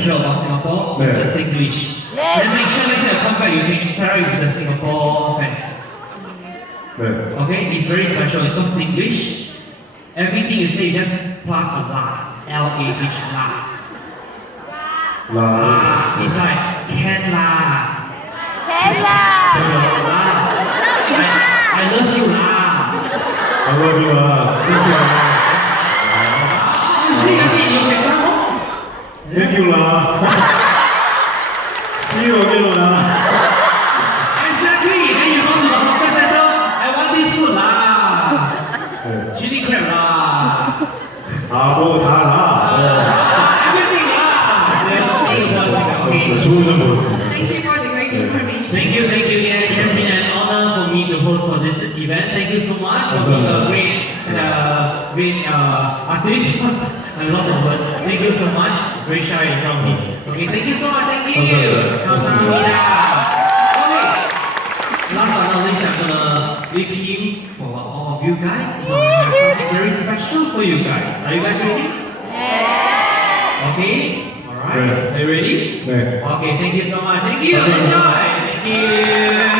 special about Singapore is the Singlish. Yes. And make sure next time you come back, you can interact with the Singapore fans. 네. Okay, it's very special. It's called Singlish. Everything you say, just plus a la, L-A-H, la. 라. It's like can la. 켈라. I love you la. I love you, 라. Thank you, 라. See, you can come home. Thank you, 라. See you again, 라. Exactly. Then you go to the hawker center. I want this food la. 네. Chili crab la. 뭐 다 라. Everything la. 알았어요. 좋은 점 먹었습니다. Thank you for the great information. Thank you. Yeah, it has been an honor for me to host for this event. Thank you so much. It was a great artist. I lost of words. Thank you so much. Very shy from me. Okay, thank you so much. Thank you. 감사합니다. Okay. Last but not least, I'm gonna leave him for all of you guys. He's gonna have something very special for you guys. Are you guys ready? Okay. Alright. 네. Are you ready? 네. Okay, thank you so much. Thank you. 감사합니다. Enjoy. Thank you.